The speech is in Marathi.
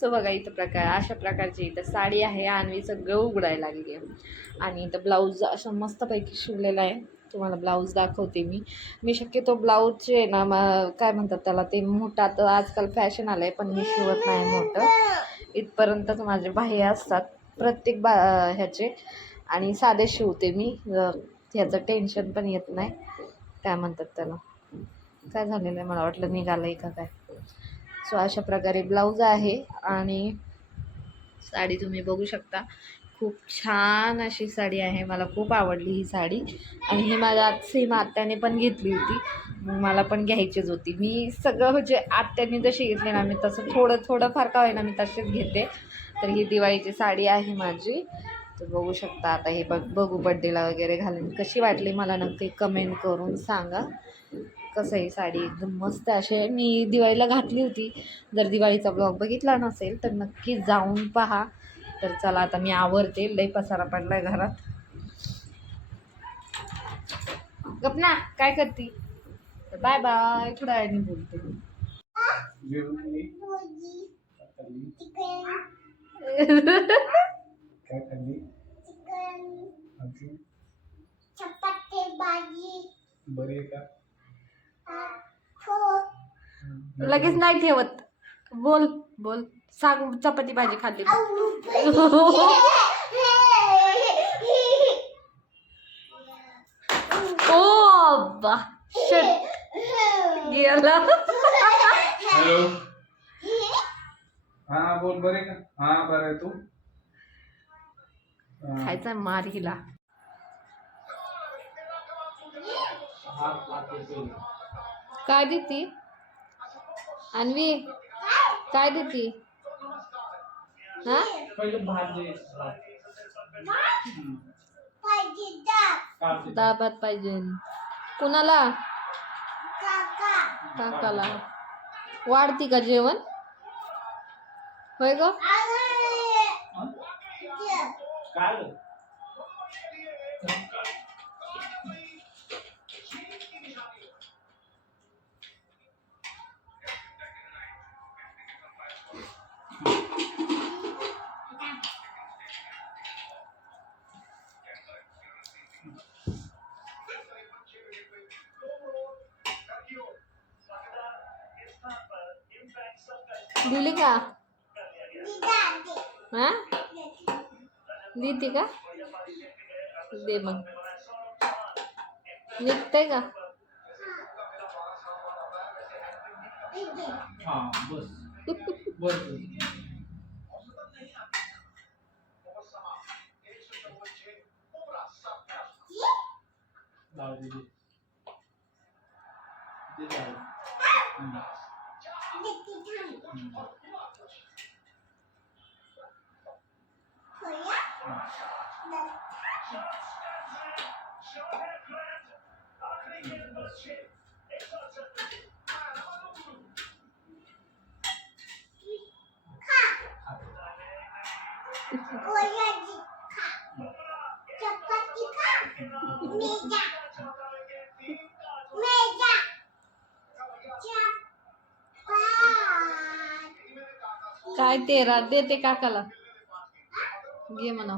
सो बघा इथं प्रकार अशा प्रकारची इथं साडी आहे आणि सगळं उघडायला लागली आहे. आणि इथं ब्लाऊज असं मस्तपैकी शिवलेला आहे. तुम्हाला ब्लाऊज दाखवते मी. मी शक्यतो ब्लाऊजचे आहे ना मग काय म्हणतात त्याला ते मोठं आता आजकाल फॅशन आलं आहे पण मी शिवत नाही मोठं. इथपर्यंतच माझे बाह्य असतात प्रत्येक बा ह्याचे. आणि साधे शिवते मी ह्याचं टेन्शन पण येत नाही. काय म्हणतात त्याला? काय झालेलं आहे? मला वाटलं निघालं आहे का काय? सो अशा प्रकारे ब्लाऊज आहे आणि साडी तुम्ही बघू शकता. खूप छान अशी साडी आहे. मला खूप आवडली ही साडी. आणि ही माझ्या सेम आत्याने पण घेतली होती. मग मला पण घ्यायचीच होती. मी सगळं म्हणजे आत्याने जशी घेतली ना मी तसं थोडं थोडं फार का होईना मी तशीच घेते. तर ही दिवाळीची साडी आहे माझी. तर बघू शकता आता हे बघ बघू बड्डेला वगैरे घालून. कशी वाटली मला नक्की कमेंट करून सांगा. कसं आहे साडी एकदम मस्त अशी आहे मी दिवाळीला घातली होती. जर दिवाळीचा ब्लॉग बघितला नसेल तर नक्की जाऊन पहा. तर चला आता मी आवरते. लई पसारा पडलाय घरात. गपना काय करते? बाय बाय थोड्या वेळाने बोलते. काय खाल्ली अजून चपाती भाजी बरी आहे का? लगेच नाही ठेवत. बोल बोल. सांग चपाती भाजी खाल्ली ओ बा. गेला. हॅलो. हा बोल. बरे का? हा बरं तू. खायचा मार हिला. हात लागते काय देती? अन्वी काय देती? हा? पहिलं भात दे. भाजी डाळ काढते. डाळ भात पाहिजे. कुणाला? काका. काकाला. वाढती का जेवण? होय ग? काय दिली का? हा? देते का? दे मग. निघतंय का? 不不不是你。嗯。可以啊。那、嗯。看，我要你看，这把你看，你家。काय तेरा देते काकाला. घे म्हणा.